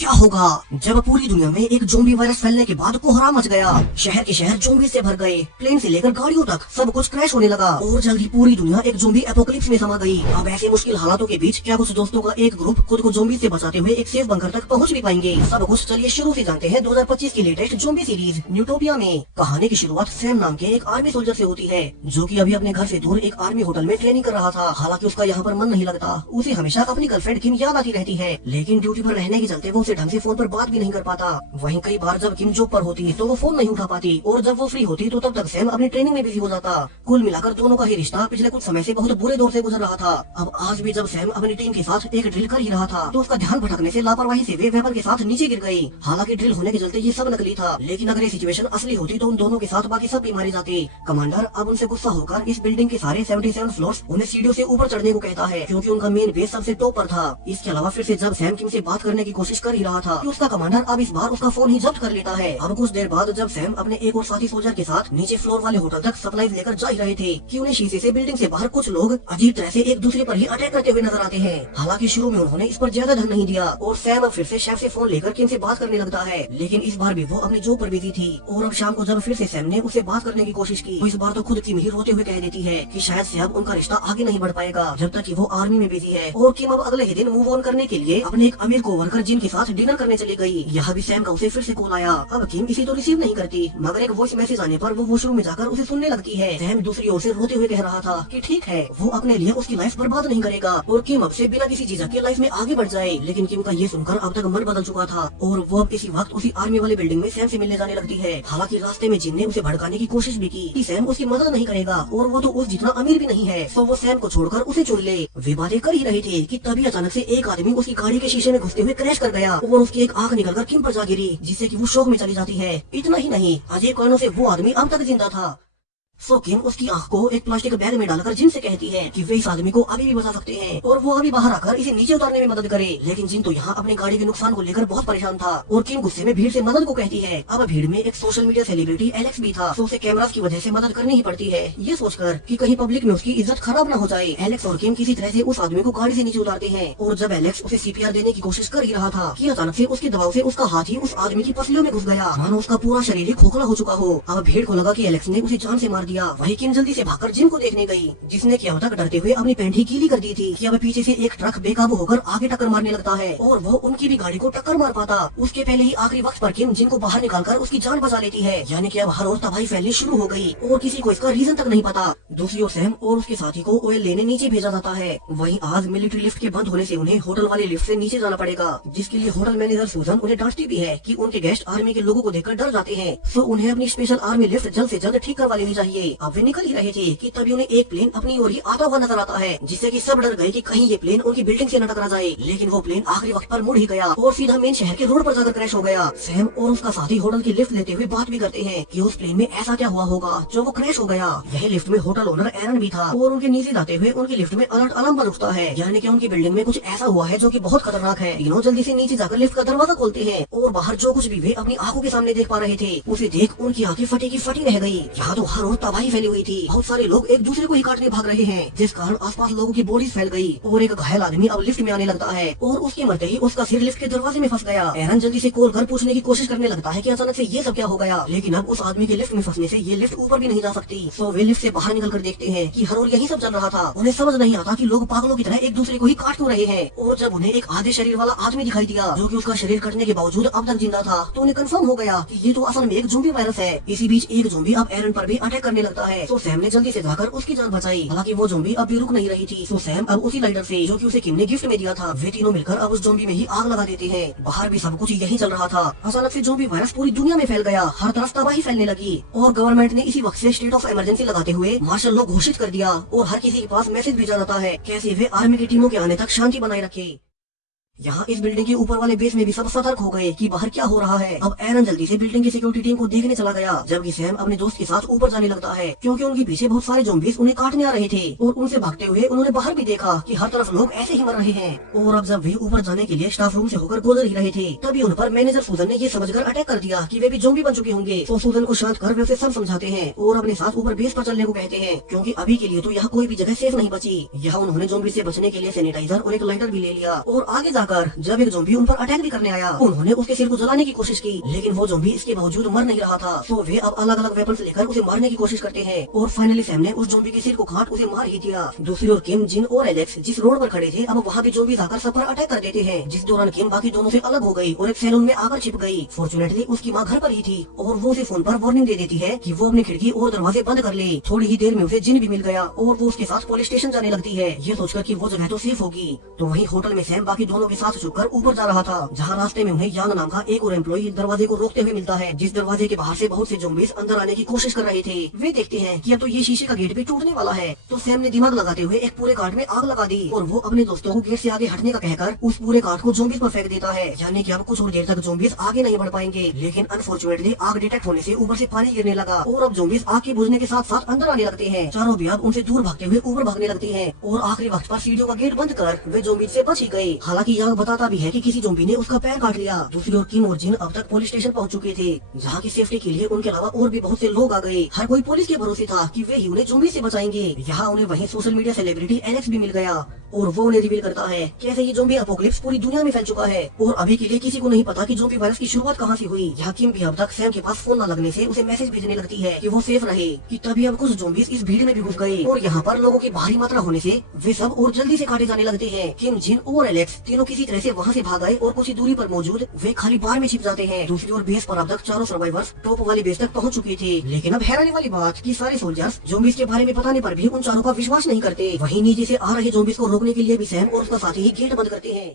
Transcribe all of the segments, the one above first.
क्या होगा जब पूरी दुनिया में एक ज़ोंबी वायरस फैलने के बाद कोहराम मच गया। शहर के शहर ज़ोंबी से भर गए, प्लेन से लेकर गाड़ियों तक सब कुछ क्रैश होने लगा और जल्द ही पूरी दुनिया एक ज़ोंबी एपोकलिप्स में समा गई। अब ऐसे मुश्किल हालातों के बीच क्या कुछ दोस्तों का एक ग्रुप खुद को ज़ोंबी से बचाते हुए एक सेफ बंकर तक पहुंच भी पाएंगे? सब कुछ चलिए शुरू से जानते हैं 2025 की लेटेस्ट ज़ोंबी सीरीज न्यूटोपिया में। कहानी की शुरुआत सैम नाम के एक आर्मी सोल्जर से होती है, जो कि अभी अपने घर से दूर एक आर्मी होटल में ट्रेनिंग कर रहा था। हालांकि उसका यहाँ पर मन नहीं लगता, उसे हमेशा अपनी गर्लफ्रेंड किम याद आती रहती है, लेकिन ड्यूटी पर रहने के चलते वो उसे ढंग से फोन पर बात भी नहीं कर पाता। वहीं कई बार जब किम जॉब पर होती तो वो फोन नहीं उठा पाती और जब वो फ्री होती तो तब तक सैम अपनी ट्रेनिंग में बिजी हो जाता। कुल मिलाकर दोनों का ही रिश्ता पिछले कुछ समय से बहुत बुरे दौर से गुजर रहा था। अब आज भी जब सैम अपनी टीम के साथ एक ड्रिल कर ही रहा था तो उसका ध्यान भटकने से लापरवाही से वे वेपन के साथ नीचे गिर गई। हालांकि ड्रिल होने के चलते ये सब नकली था, लेकिन अगर ये सिचुएशन असली होती तो उन दोनों के साथ बाकी सब भी मारे जाते। कमांडर अब उनसे गुस्सा होकर इस बिल्डिंग के सारे 77 फ्लोर्स उन्हें सीढ़ियों से ऊपर चढ़ने को कहता है, क्योंकि उनका मेन बेस सबसे टॉप पर था। इसके अलावा फिर से जब सैम किम से बात करने की कोशिश कर ही रहा था कि उसका कमांडर अब इस बार उसका फोन ही जब्त कर लेता है। अब कुछ देर बाद जब सैम अपने एक और साथी सोल्जर के साथ नीचे फ्लोर वाले होटल तक सप्लाईज लेकर जा ही रहे थे कि उन्हें शीशे से बिल्डिंग से बाहर कुछ लोग अजीब तरह से एक दूसरे पर ही अटैक करते हुए नजर आते हैं। हालांकि शुरू में उन्होंने इस पर ज्यादा ध्यान नहीं दिया और सैम अब फिर से शेफ से फोन लेकर किम से बात करने लगता है, लेकिन इस बार भी वो अपनी जॉब पर बिजी थी। और अब शाम को जब फिर से सैम ने उससे बात करने की कोशिश की तो इस बार तो खुद किम ही रोते हुए कह देती है कि शायद से अब उनका रिश्ता आगे नहीं बढ़ पाएगा जब तक कि वो आर्मी में बिजी है। और किम अब अगले ही दिन मूव ऑन करने के लिए अपने एक अमीर कोवर्कर जिन के साथ डिनर करने चली गई। यहाँ भी सैम का उसे फिर से कॉल आया। अब किम इसे तो रिसीव नहीं करती, मगर एक वॉइस मैसेज आने पर वो वॉशरूम में जाकर उसे सुनने लगती है। सैम दूसरी ओर से रोते हुए कह रहा था कि ठीक है, वो अपने लिए उसकी लाइफ बर्बाद नहीं करेगा और किम अब से बिना किसी झिझक के लाइफ में आगे बढ़ जाए। लेकिन किम का ये सुनकर अब तक मन बदल चुका था और वो अब इसी वक्त उसी आर्मी वाले बिल्डिंग में सैम से मिलने जाने लगती है। हालांकि रास्ते में जिन ने उसे भड़काने की कोशिश भी की कि सैम उसकी मदद नहीं करेगा और वो तो उस जितना अमीर भी नहीं है, तो वो सैम को छोड़कर उसे चुन ले। वे बातें कर ही रहे थे कि तभी अचानक से एक आदमी उसकी गाड़ी के शीशे में घुसते हुए क्रैश कर गया और उसकी एक आंख निकलकर किम पर जा गिरी, जिससे कि वो शौक में चली जाती है। इतना ही नहीं, अजय कारणों से वो आदमी अब तक जिंदा था। सो किम उसकी आंख को एक प्लास्टिक बैग में डालकर जिन से कहती है कि वे इस आदमी को अभी भी बचा सकते हैं और वो अभी बाहर आकर इसे नीचे उतारने में मदद करे। लेकिन जिन तो यहाँ अपनी गाड़ी के नुकसान को लेकर बहुत परेशान था और किम गुस्से में भीड़ से मदद को कहती है। अब भीड़ में एक सोशल मीडिया सेलिब्रिटी एलेक्स भी था, तो उसे कैमरास की वजह से मदद करनी ही पड़ती है, ये सोचकर कि कहीं पब्लिक में उसकी इज्जत खराब न हो जाए। एलेक्स और किम किसी तरह से उस आदमी को गाड़ी से नीचे उतारते हैं और जब एलेक्स उसे सीपीआर देने की कोशिश कर ही रहा था कि अचानक से उसके दबाव से उसका हाथ ही उस आदमी की पसलियों में घुस गया, मानो उसका पूरा शरीर ही खोखला हो चुका हो। अब भीड़ को लगा कि एलेक्स ने उसे जान से मार दिया। वही किम जल्दी से भागकर जिम को देखने गई, जिसने क्या तक डरते हुए अपनी पैंट ही गीली कर दी थी कि अब पीछे से एक ट्रक बेकाबू होकर आगे टक्कर मारने लगता है और वो उनकी भी गाड़ी को टक्कर मार पाता। उसके पहले ही आखिरी वक्त पर किम जिन को बाहर निकालकर उसकी जान बचा लेती है। यानी कि अब हर ओर तबाही फैलनी शुरू हो गई और किसी को इसका रीजन तक नहीं पता। दूसरी ओर सैम और उसके साथी को ऑयल लेने नीचे भेजा जाता है। वहीं आज मिलिट्री लिफ्ट के बंद होने से उन्हें होटल वाले लिफ्ट से नीचे जाना पड़ेगा, जिसके लिए होटल मैनेजर सूजन उन्हें डांटती भी है कि उनके गेस्ट आर्मी के लोगों को देखकर डर जाते हैं, तो उन्हें अपनी स्पेशल आर्मी लिफ्ट जल्द से जल्द ठीक करवा लेनी चाहिए। अब वे निकल ही रहे थे कि तभी उन्हें एक प्लेन अपनी ओर ही आता हुआ नजर आता है, जिससे कि सब डर गए कि कहीं ये प्लेन उनकी बिल्डिंग से न टकरा जाए। लेकिन वो प्लेन आखिरी वक्त पर मुड़ ही गया और सीधा मेन शहर के रोड पर जाकर क्रैश हो गया। सैम और उसका साथी होटल की लिफ्ट लेते हुए बात भी करते हैं कि उस प्लेन में ऐसा क्या हुआ होगा जो वो क्रैश हो गया। यह लिफ्ट में होटल ओनर एरन भी था और उनके नीचे जाते हुए उनकी लिफ्ट में अलर्ट अलार्म बज उठता है, यानी कि उनकी बिल्डिंग में कुछ ऐसा हुआ है जो कि बहुत खतरनाक है। तीनों जल्दी से नीचे जाकर लिफ्ट का दरवाजा खोलते हैं और बाहर जो कुछ भी वे अपनी आंखों के सामने देख पा रहे थे उसे देख उनकी आंखें फटी की फटी रह गई। यहाँ तो हर ओर तबाही फैली हुई थी, बहुत सारे लोग एक दूसरे को ही काटने भाग रहे हैं, जिस कारण आसपास लोगों की बॉडीज फैल गई और एक घायल आदमी अब लिफ्ट में आने लगता है और उसके मरते ही उसका सिर लिफ्ट के दरवाजे में फंस गया। एरन जल्दी से कॉल कर पूछने की कोशिश करने लगता है कि अचानक से ये सब क्या हो गया, लेकिन अब उस आदमी के लिफ्ट में फंसने से ये लिफ्ट ऊपर भी नहीं जा सकती। तो वे लिफ्ट से बाहर निकल कर देखते हैं कि हर ओर यही सब चल रहा था। उन्हें समझ नहीं आता कि लोग पागलों की तरह एक दूसरे को ही काट क्यों रहे हैं। और जब उन्हें एक आधे शरीर वाला आदमी दिखाई दिया जो कि उसका शरीर कटने के बावजूद अब तक जिंदा था, तो उन्हें कंफर्म हो गया कि ये तो असल में एक ज़ोंबी वायरस है। इसी बीच एक ज़ोंबी अब एरन पर भी अटैक करने लगता है, तो सैम ने जल्दी से जाकर उसकी जान बचाई। हालांकि वो ज़ोंबी अब भी रुक नहीं रही थी, तो सैम अब उसी लाइटर से जो कि उसे किम ने गिफ्ट में दिया था, वे तीनों मिलकर अब उस ज़ोंबी में ही आग लगा देते हैं। बाहर भी सब कुछ यही चल रहा था। अचानक से ज़ोंबी वायरस पूरी दुनिया में फैल गया, हर तरफ तबाही फैलने लगी और गवर्नमेंट ने इसी वक्त से स्टेट ऑफ इमरजेंसी लगाते हुए मार्शल लॉ घोषित कर दिया और हर किसी के पास मैसेज भेजा जाता है कैसे वे आर्मी की टीमों के आने तक शांति बनाए रखे। यहाँ इस बिल्डिंग के ऊपर वाले बेस में भी सब सतर्क हो गए कि बाहर क्या हो रहा है। अब एरन जल्दी से बिल्डिंग की सिक्योरिटी टीम को देखने चला गया, जबकि सैम अपने दोस्त के साथ ऊपर जाने लगता है, क्योंकि उनके पीछे बहुत सारे ज़ोंबीज उन्हें काटने आ रहे थे और उनसे भागते हुए उन्होंने बाहर भी देखा कि हर तरफ लोग ऐसे ही मर रहे हैं। और अब जब वे ऊपर जाने के लिए स्टाफ रूम से होकर गुजर ही रहे थे, तभी उन पर मैनेजर सूजन ने ये समझकर अटैक कर दिया कि वे भी ज़ोंबी बन चुके होंगे। तो सूजन को शांत कर वे उसे सब समझाते हैं और अपने साथ ऊपर बेस पर चलने को कहते हैं, क्योंकि अभी के लिए तो यहाँ कोई भी जगह सेफ नहीं बची। यहाँ उन्होंने ज़ोंबी से बचने के लिए सैनिटाइजर और एक लाइटर भी ले लिया और आगे जाकर जाकर जब एक ज़ॉम्बी उन पर अटैक भी करने आया, उन्होंने उसके सिर को जलाने की कोशिश की, लेकिन वो ज़ॉम्बी इसके बावजूद मर नहीं रहा था। तो वे अब अलग अलग वेपन्स लेकर उसे मारने की कोशिश करते हैं और फाइनली सैम ने उस ज़ॉम्बी के सिर को काट उसे मार ही दिया। दूसरी ओर किम, जिन और एलेक्स जिस रोड पर खड़े थे, अब वहाँ भी ज़ॉम्बी आकर सब पर अटैक कर देते हैं, जिस दौरान किम बाकी दोनों से अलग हो गई और एक सैलून में आकर छिप गई। फॉर्चुनेटली उसकी माँ घर पर ही थी और वो उसे फोन पर वार्निंग दे देती है कि वो अपनी खिड़की और दरवाजे बंद कर ले। थोड़ी ही देर में उसे जिन भी मिल गया और वो उसके साथ पुलिस स्टेशन जाने लगती है, ये सोचकर कि वो जगह तो सेफ होगी। तो वहीं होटल में सैम बाकी दोनों के साथ छुपकर ऊपर जा रहा था, जहाँ रास्ते में उन्हें यांग नाम का एक और एम्प्लॉई दरवाजे को रोकते हुए मिलता है, जिस दरवाजे के बाहर से बहुत से ज़ॉम्बीज़ अंदर आने की कोशिश कर रहे थे। वे देखते हैं कि अब तो ये शीशे का गेट भी टूटने वाला है, तो सैम ने दिमाग लगाते हुए एक पूरे कार्ट में आग लगा दी और वो अपने दोस्तों को गेट से आगे हटने का कहकर उस पूरे कार्ट को ज़ॉम्बीज़ पर फेंक देता है, यानी कि अब कुछ और देर तक ज़ॉम्बीज़ आगे नहीं बढ़ पाएंगे। लेकिन अनफॉर्चुनेटली आग डिटेक्ट होने से ऊपर से पानी गिरने लगा और अब ज़ॉम्बीज़ आग के बुझने के साथ साथ अंदर आने लगते हैं। चारों भी अब उनसे दूर भागते हुए ऊपर भागने लगती हैं और आखिरी वक्त पर सीढ़ियों का गेट बंद कर वे ज़ॉम्बीज़ से बच ही गए। हालांकि यह बताता भी है कि किसी ज़ॉम्बी ने उसका पैर काट लिया। दूसरी ओर किम और जिन अब तक पुलिस स्टेशन पहुंच चुके थे, जहां की सेफ्टी के लिए उनके अलावा और भी बहुत से लोग आ गए। हर कोई पुलिस के भरोसे था कि वे ही उन्हें ज़ॉम्बी से बचाएंगे। यहाँ उन्हें वहीं सोशल मीडिया सेलिब्रिटी एलेक्स भी मिल गया और वो उन्हें रिवील करता है कैसे ये ज़ॉम्बी एपोकलिप्स पूरी दुनिया में फैल चुका है और अभी के लिए किसी को नहीं पता कि ज़ॉम्बी वायरस की शुरुआत कहाँ से हुई। यहाँ किम भी अब तक सैम के पास फोन न लगने से उसे मैसेज भेजने लगती है कि वो सेफ रहे, कि तभी अब कुछ ज़ॉम्बीज़ इस भीड़ में भी घुस गए और यहाँ पर लोगों की भारी मात्रा होने से वे सब और जल्दी से काटे जाने लगते हैं। किम, जिन और एलेक्स तीनों किसी तरह से वहाँ से भाग आए और कुछ ही दूरी पर मौजूद वे खाली बार में छिप जाते हैं। दूसरी ओर बेस पर अब तक चारों सर्वाइवर्स टॉप वाली बेस तक पहुँच चुके थे, लेकिन अब हैरानी वाली बात कि सारे सोल्जर्स ज़ॉम्बीज़ के बारे में बताने पर भी उन चारों का विश्वास नहीं करते। वहीं नीचे से आ रहे ज़ॉम्बीज़ को रोकने के लिए भी सैम और उसका साथी ही गेट बंद करते हैं।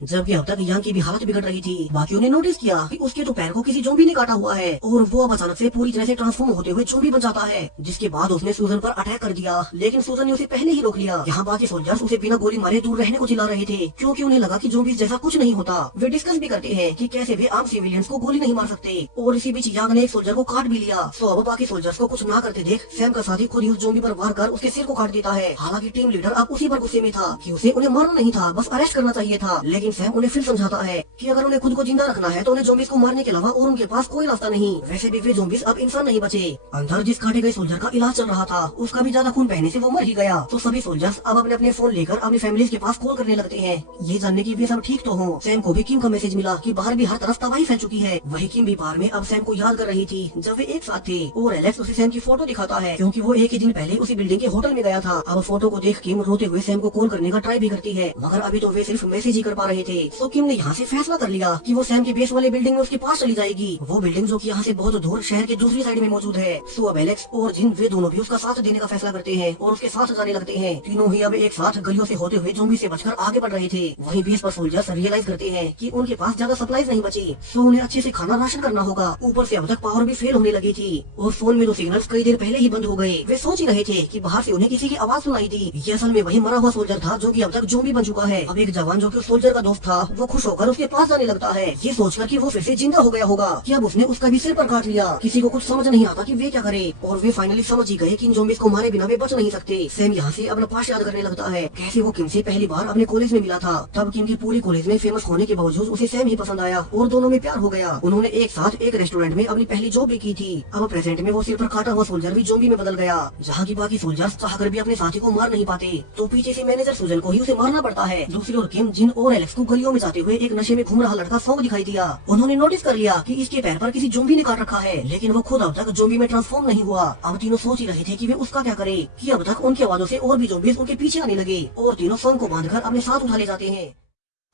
जबकि अब तक यांग की भी हालत बिगड़ रही थी। बाकियों ने नोटिस किया कि उसके तो पैर को किसी ज़ॉम्बी ने काटा हुआ है और वो अब अचानक से पूरी तरह से ट्रांसफॉर्म होते हुए ज़ॉम्बी बन जाता है, जिसके बाद उसने सूजन पर अटैक कर दिया, लेकिन सूजन ने उसे पहले ही रोक लिया। यहाँ बाकी सोल्जर्स उसे बिना गोली मारे दूर रहने को चिल्ला रहे थे, क्योंकि उन्हें लगा कि ज़ॉम्बीज़ जैसा कुछ नहीं होता। वे डिस्कस भी करते हैं कि कैसे वे आम सिविलियंस को गोली नहीं मार सकते और इसी बीच यांग ने एक सोल्जर को काट भी लिया। तो अब बाकी सोल्जर्स को कुछ ना करते देख सैम का साथी खुद ही उस ज़ॉम्बी पर वार कर उसके सिर को काट देता है। हालांकि टीम लीडर अब उसी पर गुस्से में था कि उसे उन्हें मारना नहीं था, बस अरेस्ट करना चाहिए था, लेकिन सैम उन्हें फिर समझाता है कि अगर उन्हें खुद को जिंदा रखना है तो उन्हें ज़ॉम्बीज़ को मारने के अलावा और उनके पास कोई रास्ता नहीं। वैसे भी वे ज़ॉम्बीज़ अब इंसान नहीं बचे। अंदर जिस काटे गए सोल्जर का इलाज चल रहा था उसका भी ज्यादा खून बहने से वो मर ही गया। तो सभी सोल्जर्स अब अपने अपने फोन लेकर अपनी फैमिलीज के पास कॉल करने लगते हैं, ये जानने की वे सब ठीक तो हो। सैम को भी किम का मैसेज मिला कि बाहर भी हर तरफ तबाही फैल चुकी है। वही किम भी बाहर में अब सैम को याद कर रही थी जब वे एक साथ थे और एलेक्स उसे सैम की फोटो दिखाता है, क्योंकि वो एक ही दिन पहले उसी बिल्डिंग के होटल में गया था। अब फोटो को देख किम रोते हुए सैम को कॉल करने का ट्राई भी करती है, मगर अभी तो वे सिर्फ मैसेज ही कर पा रहे थे। तो किम ने यहाँ से फैसला कर लिया कि वो सैम के बेस वाले बिल्डिंग में उसके पास चली जाएगी, वो बिल्डिंग जो कि यहाँ से बहुत दूर शहर के दूसरी साइड में मौजूद है। तो अब एलेक्स और जिन वे दोनों भी उसका साथ देने का फैसला करते हैं और उसके साथ जाने लगते हैं। तीनों ही अब एक साथ गलियों से होते हुए ज़ॉम्बी से बचकर आगे बढ़ रहे थे। वहीं बेस पर सोल्जर्स रियलाइज करते हैं कि उनके पास ज्यादा सप्लाईज नहीं बची, तो उन्हें अच्छे से खाना राशन करना होगा। ऊपर से अब तक पावर भी फेल होने लगी थी और फोन में तो सिग्नल्स कई देर पहले ही बंद हो गए। वे सोच ही रहे थे कि बाहर से उन्हें किसी की आवाज सुनाई दी। ये असल में वही मरा हुआ सोल्जर था जो कि अब तक ज़ॉम्बी बन चुका है। अब एक जवान जो कि सोल्जर का दोस्त था वो खुश होकर उसके पास जाने लगता है, ये सोचकर कि वो फिर से जिंदा हो गया होगा कि अब उसने उसका भी सिर पर काट लिया। किसी को कुछ समझ नहीं आता कि वे क्या करे और वे फाइनली समझ ही गए कि इन ज़ॉम्बीज़ को मारे बिना वे बच नहीं सकते। सैम यहाँ से अपना पास्ट याद करने लगता है, कैसे वो किम से पहली बार अपने कॉलेज में मिला था। तब किम की पूरी कॉलेज में फेमस होने के बावजूद उसे सैम ही पसंद आया और दोनों में प्यार हो गया। उन्होंने एक साथ एक रेस्टोरेंट में अपनी पहली जॉब भी की थी। अब प्रेजेंट में वो सिर पर काटा हुआ सोल्जर भी ज़ॉम्बी में बदल गया, जहाँ की बाकी सोल्जर्स चाहकर भी अपने साथी को मार नहीं पाते, तो पीछे से मैनेजर सुजन को ही उसे मारना पड़ता है। दूसरी ओर किम, जिन और एलेक्स को गलियों में जाते हुए एक नशे में घूम रहा लड़का सॉन्ग दिखाई दिया। उन्होंने नोटिस कर लिया कि इसके पैर पर किसी ज़ॉम्बी ने काट रखा है, लेकिन वो खुद अब तक ज़ॉम्बी में ट्रांसफॉर्म नहीं हुआ। अब तीनों सोच ही रहे थे कि वे उसका क्या करें कि अब तक उनकी आवाजों से और भी ज़ॉम्बीज़ उनके पीछे आने लगे और तीनों सॉन्ग को बांधकर अपने साथ उठा ले जाते हैं।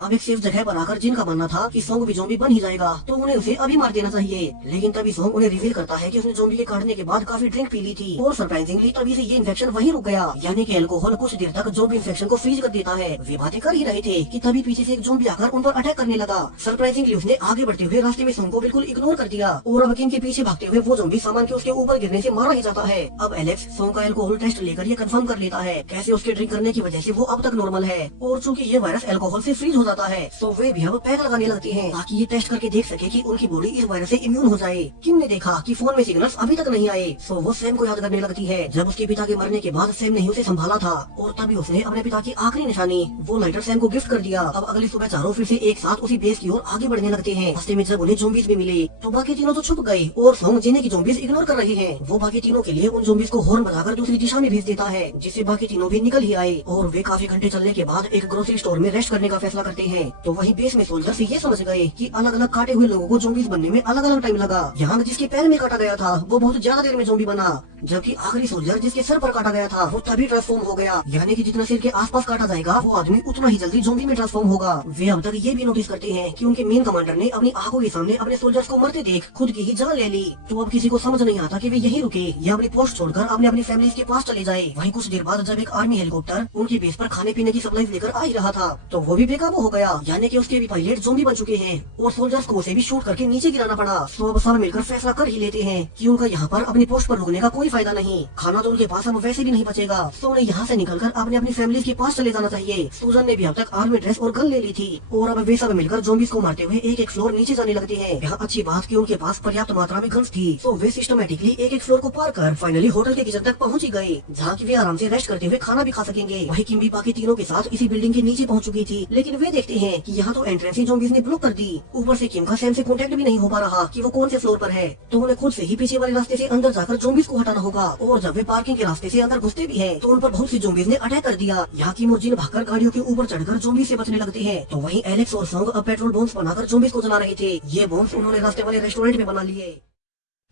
अब एक सेफ जगह पर आकर जिनका मानना था कि सॉन्ग भी ज़ॉम्बी बन ही जाएगा तो उन्हें उसे अभी मार देना चाहिए, लेकिन तभी सॉन्ग उन्हें रिवील करता है कि उसने ज़ॉम्बी के काटने के बाद काफी ड्रिंक पी ली थी और सरप्राइजिंगली तभी से ये इन्फेक्शन वहीं रुक गया, यानी कि अल्कोहल कुछ देर तक ज़ॉम्बी इन्फेक्शन को फ्रीज कर देता है। वे बातें कर ही रहे थे कि तभी पीछे से एक ज़ॉम्बी आकर उन पर अटैक करने लगा। सरप्राइजिंगली उसने आगे बढ़ते हुए रास्ते में सॉन्ग को बिल्कुल इग्नोर कर दिया और अब किम के पीछे भागते हुए वो ज़ॉम्बी सामान के उसके ऊपर गिरने से मारा ही जाता है। अब एलेक्स सॉन्ग का अल्कोहल टेस्ट लेकर ये कंफर्म कर लेता है कैसे उसके ड्रिंक करने की वजह से वो अब तक नॉर्मल है और चूंकि ये वायरस अल्कोहल से फ्रीज हो जाता है तो वे भी अब पैक लगाने लगती हैं ताकि ये टेस्ट करके देख सके कि उनकी बॉडी इस वायरस से इम्यून हो जाए। किम ने देखा कि फोन में सिग्नल्स अभी तक नहीं आए, तो वो सैम को याद करने लगती है जब उसके पिता के मरने के बाद सैम ने उसे संभाला था और तभी उसने अपने पिता की आखिरी निशानी वो लाइटर सैम को गिफ्ट कर दिया। अब अगली सुबह चारों फिर से एक साथ उसी बेस की ओर आगे बढ़ने लगते हैं। रास्ते में जब उन्हें ज़ॉम्बीज़ भी मिले तो बाकी तीनों तो छुप गए और सॉन्ग जिन्हें की ज़ॉम्बीज़ इग्नोर कर रहे हैं वो बाकी तीनों के लिए उन ज़ॉम्बीज़ को हॉर्न बजाकर दूसरी दिशा में भेज देता है, जिससे बाकी तीनों भी निकल ही आए और वे काफी घंटे चलने के बाद एक ग्रोसरी स्टोर में रेस्ट करने का फैसला करते करते हैं। तो वहीं बेस में सोल्जर्स ये समझ गए कि अलग अलग काटे हुए लोगों को ज़ॉम्बीज बनने में अलग अलग टाइम लगा। यहाँ जिसके पैर में काटा गया था वो बहुत ज्यादा देर में ज़ॉम्बी बना, जबकि आखिरी सोल्जर जिसके सर पर काटा गया था वो तभी ट्रांसफॉर्म हो गया। यानी कि जितना सिर के आसपास काटा जाएगा वो आदमी उतना ही जल्दी ज़ॉम्बी में ट्रांसफॉर्म होगा। वे अब तक ये भी नोटिस करते हैं कि उनके मेन कमांडर ने अपनी आंखों के सामने अपने सोल्जर्स को मरते देख खुद की ही जान ले ली। तो अब किसी को समझ नहीं आता कि वे यहीं रुके या अपनी पोस्ट छोड़कर अपनी फैमिली के पास चले जाए। वहीं कुछ देर बाद जब एक आर्मी हेलीकॉप्टर उनकी बेस पर खाने पीने की सप्लाई लेकर आ ही रहा था तो वो भी बेकाबू हो गया। यानी कि उसके भी पायलट ज़ॉम्बी बन चुके हैं और सोल्जर्स को उसे भी शूट करके नीचे गिराना पड़ा। तो अब सब मिलकर फैसला कर ही लेते हैं कि उनका यहाँ पर अपनी पोस्ट पर रुकने का कोई फायदा नहीं, खाना तो उनके पास अब वैसे भी नहीं बचेगा। तो उन्हें यहाँ से निकलकर अपनी फैमिली के पास चले जाना चाहिए। सूजन ने भी अब तक आर्मी ड्रेस और गन ले ली थी और अब वे सब मिलकर ज़ॉम्बीज को मारते हुए एक एक फ्लोर नीचे जाने लगते हैं। यहाँ अच्छी बात कि उनके पास पर्याप्त मात्रा में गन्स थी, तो वे सिस्टमेटिकली एक एक फ्लोर को पार कर फाइनली होटल के किचन तक पहुँच ही गए, जहाँ की वे आराम से रेस्ट करते हुए खाना भी खा सकेंगे। वही किम भी बाकी तीनों के साथ इसी बिल्डिंग के नीचे पहुँच चुकी थी, लेकिन वे देखते हैं कि यहाँ तो एंट्रेंस ही ज़ॉम्बीज ने ब्लॉक कर दी। ऊपर से किम का सैम से कॉन्टेक्ट भी नहीं हो पा रहा कि वो कौन से फ्लोर पर है, तो उन्हें खुद से ही पीछे वाले रास्ते से अंदर जाकर ज़ॉम्बीज को हटाना होगा। और जब वे पार्किंग के रास्ते से अंदर घुसते भी हैं, तो उन पर बहुत सी ज़ॉम्बीज ने अटैक कर दिया। यहाँ की मुर्जिन भागकर गाड़ियों के ऊपर चढ़कर ज़ॉम्बीज से बचने लगते हैं। तो वहीं एलेक्स और सॉन्ग अब पेट्रोल बॉम्ब्स बनाकर ज़ॉम्बीज को जला रहे थे। ये बॉम्ब्स उन्होंने रास्ते वाले रेस्टोरेंट में बना लिए।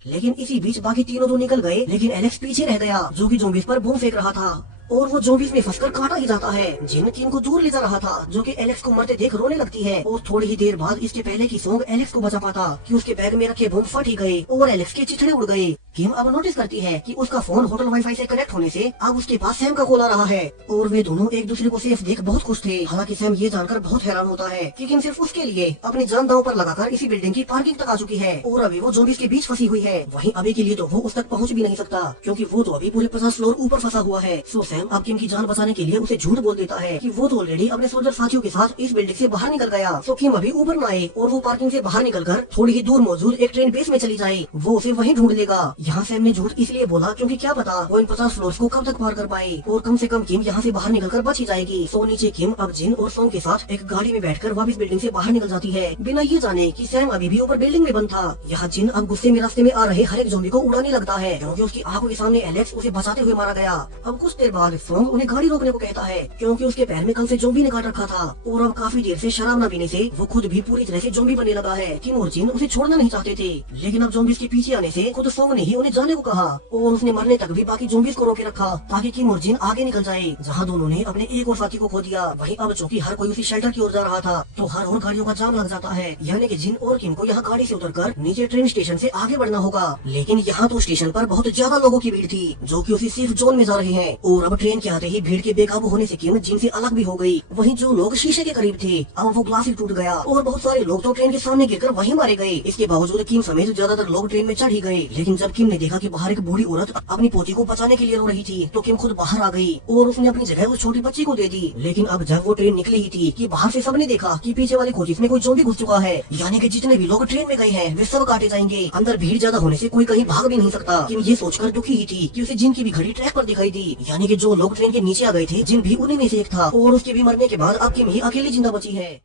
लेकिन इसी बीच बाकी तीनों तो निकल गए, लेकिन एलेक्स पीछे रह गया जो कि ज़ॉम्बीज पर बम फेंक रहा था और वो ज़ॉम्बीज में फंसकर काटा ही जाता है। जिन किम को दूर ले जा रहा था जो कि एलेक्स को मरते देख रोने लगती है। और थोड़ी ही देर बाद इसके पहले की सॉन्ग एलेक्स को बचा पाता कि उसके बैग में रखे बम फट ही गए और एलेक्स के चिथड़े उड़ गए। किम अब नोटिस करती है कि उसका फोन होटल वाईफाई से कनेक्ट होने से अब उसके पास सैम का कॉल आ रहा है और वे दोनों एक दूसरे को सेफ देख बहुत खुश थे। हालांकि सैम ये जानकर बहुत हैरान होता है कि किम सिर्फ उसके लिए अपनी जान दांव पर लगाकर इसी बिल्डिंग की पार्किंग तक आ चुकी है और अभी वो ज़ॉम्बीज के बीच फंसी हुई है। वहीं अभी के लिए तो वो उस तक पहुंच भी नहीं सकता क्योंकि वो तो अभी पूरे 50 फ्लोर ऊपर फंसा हुआ है। सो सैम अब किम की जान बचाने के लिए उसे झूठ बोल देता है कि वो तो ऑलरेडी अपने सोल्जर साथियों के साथ इस बिल्डिंग से बाहर निकल गया। सो किम अभी ऊपर न आए और वो पार्किंग से बाहर निकलकर थोड़ी ही दूर मौजूद एक ट्रेन बेस में चली जाए, वो उसे वहीं ढूंढ लेगा। यहाँ सैम ने झूठ इसलिए बोला क्योंकि क्या पता वो इन 50 फ्लोर्स को कब तक पार कर पाए और कम से कम किम यहाँ से बाहर निकलकर बच ही जाएगी। सो नीचे किम अब जिन और सॉन्ग के साथ एक गाड़ी में बैठकर वापस बिल्डिंग से बाहर निकल जाती है बिना ये जाने कि सैम अभी भी ऊपर बिल्डिंग में बंद था। यहाँ जिन अब गुस्से में रास्ते में आ रहे हर एक ज़ॉम्बी को उड़ाने लगता है क्योंकि उसकी आंखों के सामने एलेक्स उसे बचाते हुए मारा गया। अब कुछ देर बाद सॉन्ग उन्हें गाड़ी रोकने को कहता है क्योंकि उसके पैर में कल से ज़ॉम्बी ने काट रखा था और अब काफी देर से शराब न पीने से वो खुद भी पूरी तरह से ज़ॉम्बी बनने लगा है। किम और जिन उसे छोड़ना नहीं चाहते थे, लेकिन अब ज़ॉम्बीज के पीछे आने से खुद सॉन्ग ने ही उन्हें जाने को कहा और उसने मरने तक भी बाकी ज़ॉम्बीज को रोके रखा ताकि किम और जिन आगे निकल जाए, जहाँ दोनों ने अपने एक और साथी को खो दिया। वहीं अब चूंकि हर कोई उसी शेल्टर की ओर जा रहा था तो हर और गाड़ियों का जाम लग जाता है, यानी कि जिन और किम को यहाँ गाड़ी से उतरकर नीचे ट्रेन स्टेशन से आगे बढ़ना होगा। लेकिन यहाँ तो स्टेशन पर बहुत ज्यादा लोगों की भीड़ थी जो कि उसी सेफ जोन में जा रहे हैं और अब ट्रेन के आते ही भीड़ के बेकाबू होने से किम जिन से अलग भी हो गई। वहीं जो लोग शीशे के करीब थे अब वो ग्लास ही टूट गया और बहुत सारे लोग तो ट्रेन के सामने गिरकर वहीं मारे गए। इसके बावजूद किम समेत ज्यादातर लोग ट्रेन में चढ़ ही गए। लेकिन जब किम ने देखा कि बाहर एक बूढ़ी औरत अपनी पोती को बचाने के लिए रो रही थी तो किम खुद बाहर आ गई और उसने अपनी जगह उस छोटी बच्ची को दे दी। लेकिन अब जब वो ट्रेन निकली ही थी कि बाहर से सबने देखा कि पीछे वाले कोचिस में कोई ज़ॉम्बी घुस चुका है, यानी कि जितने भी लोग ट्रेन में गए हैं वे सब काटे जाएंगे। अंदर भीड़ ज्यादा होने से कोई कहीं भाग भी नहीं सकता। किम ये सोचकर दुखी ही थी कि उसे जिन की भी घड़ी ट्रैक पर दिखाई दी, यानी कि जो लोग ट्रेन के नीचे आ गए थे जिन भी उन्हीं में से एक था और उसके भी मरने के बाद अब किम ही अकेली जिंदा बची है।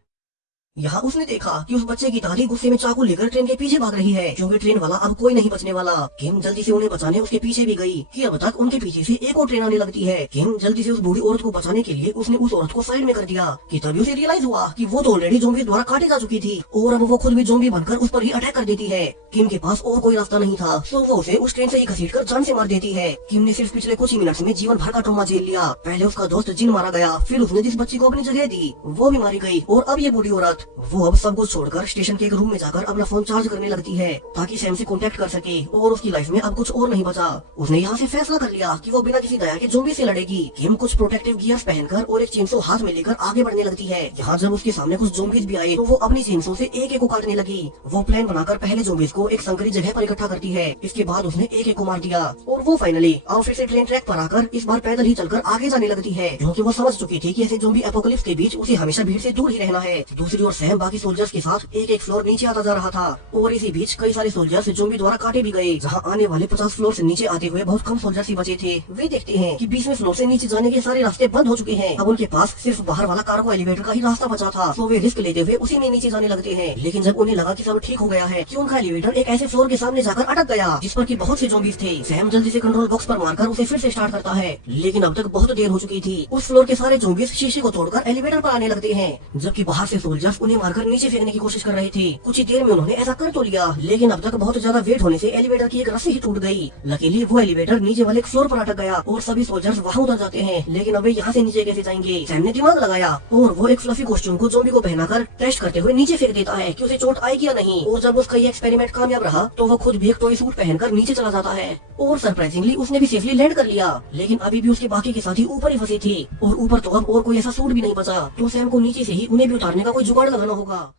यहाँ उसने देखा कि उस बच्चे की दादी गुस्से में चाकू लेकर ट्रेन के पीछे भाग रही है क्योंकि ट्रेन वाला अब कोई नहीं बचने वाला। किम जल्दी से उन्हें बचाने उसके पीछे भी गई कि अब तक उनके पीछे से एक और ट्रेन आने लगती है। किम जल्दी से उस बूढ़ी औरत को बचाने के लिए उसने उस औरत को साइड में कर दिया कि तभी उसे रियलाइज हुआ कि वो तो ऑलरेडी ज़ॉम्बी द्वारा काटे जा चुकी थी और अब वो खुद भी ज़ॉम्बी बनकर उस पर ही अटैक कर देती है। किम के पास और कोई रास्ता नहीं था तो वो उसे उस ट्रेन से ही घसीटकर जान से मार देती है। किम ने सिर्फ पिछले कुछ ही मिनट में जीवन भर का ट्रॉमा झेल लिया। पहले उसका दोस्त जिन मारा गया, फिर उसने जिस बच्ची को अपनी जगह दी वो भी मारी गई और अब ये बूढ़ी औरत वो अब सब छोड़कर स्टेशन के एक रूम में जाकर अपना फोन चार्ज करने लगती है ताकि सैम से कांटेक्ट कर सके और उसकी लाइफ में अब कुछ और नहीं बचा। उसने यहाँ से फैसला कर लिया कि वो बिना किसी दया के ज़ॉम्बी से लड़ेगी। किम कुछ प्रोटेक्टिव गियर्स पहनकर और एक चेनसो हाथ में लेकर आगे बढ़ने लगती है। यहाँ जब उसके सामने कुछ ज़ॉम्बीज भी आए तो वो अपनी चेनसो से एक एक को काटने लगी। वो प्लान बनाकर पहले ज़ॉम्बीज को एक संकरी जगह पर इकट्ठा करती है, इसके बाद उसने एक एक को मार दिया और वो फाइनली फिर से ट्रेन ट्रैक पर आकर इस बार पैदल ही चलकर आगे जाने लगती है क्योंकि वो समझ चुकी थी कि ऐसे ज़ॉम्बी एपोकलिप्स के बीच उसे हमेशा भीड़ से दूर ही रहना है। दूसरी ओर सैम बाकी सोल्जर्स के साथ एक एक फ्लोर नीचे आता जा रहा था और इसी बीच कई सारे सोल्जर्स जोम्बी द्वारा काटे भी गए। जहाँ आने वाले 50 फ्लोर से नीचे आते हुए बहुत कम सोल्जर्स ही बचे थे। वे देखते हैं कि 20वें फ्लोर से नीचे जाने के सारे रास्ते बंद हो चुके हैं। अब उनके पास सिर्फ बाहर वाला कार्गो एलिवेटर का ही रास्ता बचा था। तो वे रिस्क लेते हुए उसी में नीचे जाने लगते हैं। लेकिन जब उन्हें लगा कि सब ठीक हो गया है कि उनका एलिवेटर एक ऐसे फ्लोर के सामने जाकर अटक गया जिस पर कि बहुत से जोम्बीज थे। सैम जल्दी से कंट्रोल बॉक्स पर मारकर उसे फिर से स्टार्ट करता है, लेकिन अब तक बहुत देर हो चुकी थी। उस फ्लोर के सारे जोम्बीज शीशे को तोड़कर एलिवेटर पर आने लगते हैं, जबकि बाहर से सोल्जर्स उन्हें मारकर नीचे फेंकने की कोशिश कर रहे थे। कुछ ही देर में उन्होंने ऐसा कर तो लिया, लेकिन अब तक बहुत ज्यादा वेट होने से एलिवेटर की एक रस्सी ही टूट गई। लकीली वो एलिवेटर नीचे वाले फ्लोर पर अटक गया और सभी सोल्जर्स वहाँ उतर जाते हैं। लेकिन अब वे यहाँ से नीचे कैसे जाएंगे? सैम ने दिमाग लगाया और वो एक फ्लफी कॉस्ट्यूम को जोम्बी को पहनाकर टेस्ट करते हुए नीचे फेंक देता है कि उसे चोट आएगी या नहीं। और जब उसका ये एक्सपेरिमेंट कामयाब रहा तो वो खुद भी एक टॉय सूट पहनकर नीचे चला जाता है और सरप्राइजिंगली उसने भी सेफली लैंड कर लिया। लेकिन अभी भी उसके बाकी के साथी ऊपर ही फंसे थे और ऊपर तो अब और कोई ऐसा सूट भी नहीं बचा। तो सैम को नीचे से ही उन्हें भी उतारने का कोई जुगाड़ लगाना होगा।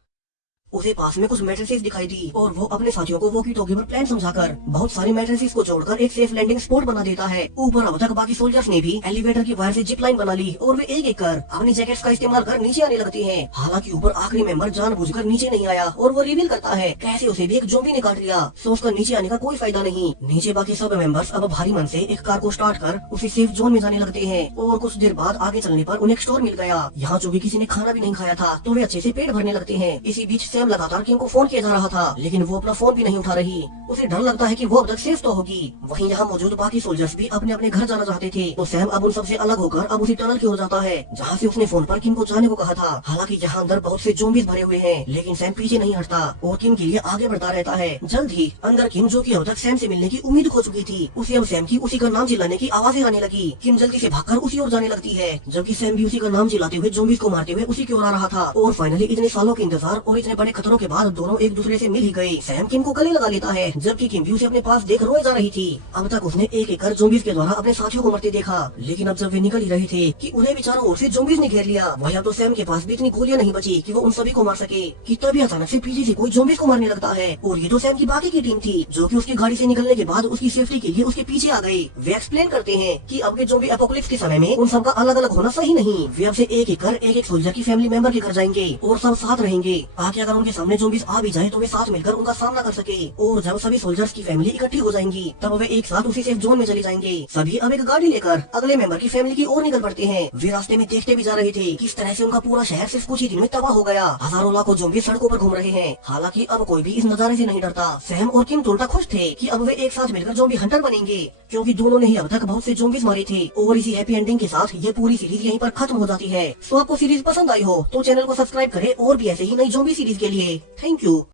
उसे पास में कुछ मैट्रेसेस दिखाई दी और वो अपने साथियों को वॉकी टॉकी पर प्लान समझाकर बहुत सारे मैट्रेसेस को जोड़कर एक सेफ लैंडिंग स्पॉट बना देता है। ऊपर अब तक बाकी सोल्जर्स ने भी एलिवेटर की वायर से जिप लाइन बना ली और वे एक एक कर अपनी जैकेट्स का इस्तेमाल कर नीचे आने लगते हैं। हालांकि ऊपर आखिरी मेंबर जानबूझकर नीचे नहीं आया और वो रिवील करता है कैसे उसे भी एक जोम्बी ने काट लिया। सो उसका नीचे आने का कोई फायदा नहीं। नीचे बाकी सब मेंबर्स अब भारी मन से एक कार को स्टार्ट कर उसी सेफ जोन में जाने लगते हैं और कुछ देर बाद आगे चलने पर उन्हें एक स्टोर मिल गया। यहाँ जो भी किसी ने खाना भी नहीं खाया था तो वे अच्छे से पेट भरने लगते हैं। इसी बीच सैम लगातार किम को फोन किया जा रहा था, लेकिन वो अपना फोन भी नहीं उठा रही। उसे डर लगता है कि वो अब तक सेफ तो होगी। वहीं यहाँ मौजूद बाकी सोल्जर्स भी अपने अपने घर जाना चाहते थे। तो सैम अब उन सबसे अलग होकर अब उसी टनल की ओर जाता है जहाँ से उसने फोन पर किम को जाने को कहा था। हालांकि यहाँ अंदर बहुत से जोम्बीज भरे हुए हैं, लेकिन सैम पीछे नहीं हटता और किम के लिए आगे बढ़ता रहता है। जल्द ही अंदर किम, जो कि अब तक सैम से मिलने की उम्मीद खो चुकी थी, उसे अब सैम की उसी का नाम चिल्लाने की आवाजें आने लगी। किम जल्दी से भागकर उसी ओर जाने लगती है, जबकि सैम भी उसी का नाम चिल्लाते हुए जोम्बीज को मारते हुए उसी की ओर आ रहा था। और फाइनली इतने सालों के इंतजार और इतने बड़े खतरों के बाद दोनों एक दूसरे से मिल ही गए। सैम किम को गले लगा लेता है, जबकि किम भी उसे अपने पास देख रोए जा रही थी। अब तक उसने एक एक कर जोम्बीज के द्वारा अपने साथियों को मरते देखा, लेकिन अब जब वे निकल ही रहे थे कि उन्हें भी चारों ओर से जोम्बीज ने घेर लिया। वही अब तो सैम के पास भी इतनी गोलियां नहीं बची कि वो उन सभी को मार सके कि तभी अचानक से पीछे से कोई जोम्बीज को मारने लगता है। और ये तो सैम की बाकी की टीम थी जो कि उसकी गाड़ी से निकलने के बाद उसकी सेफ्टी के लिए उसके पीछे आ गई। वे एक्सप्लेन करते हैं कि अब के जोम्बी एपोकलिप्स के समय में उन सबका अलग अलग होना सही नहीं। वे अब से एक एक कर एक एक सोल्जर की फैमिली मेंबर के घर जाएंगे और सब साथ रहेंगे ताकि अगर उनके सामने जोम्बीज आ भी जाए तो वे साथ मिलकर उनका सामना कर सके। और जब सभी सोल्जर्स की फैमिली इकट्ठी हो जाएंगी तब वे एक साथ उसी सेफ जोन में चले जाएंगे। सभी अब एक गाड़ी लेकर अगले मेंबर की फैमिली की ओर निकल पड़ते हैं। वे रास्ते में देखते भी जा रहे थे किस तरह से उनका पूरा शहर सिर्फ कुछ ही दिन में तबाह हो गया। हजारों लाखों जोम्बी सड़कों पर घूम रहे हैं। हालांकि अब कोई भी इस नजारे से नहीं डरता। सैम और किम उल्टा खुश थे कि अब वे एक साथ मिलकर जोम्बी हंटर बनेंगे, क्योंकि दोनों ने ही अब तक बहुत से जोम्बीज मारे थे। और इसी हैप्पी एंडिंग के साथ ये पूरी सीरीज यहीं पर खत्म हो जाती है। तो आपको सीरीज पसंद आई हो तो चैनल को सब्सक्राइब करें और भी ऐसे ही नई जोम्बी सीरीज के लिए। Thank you.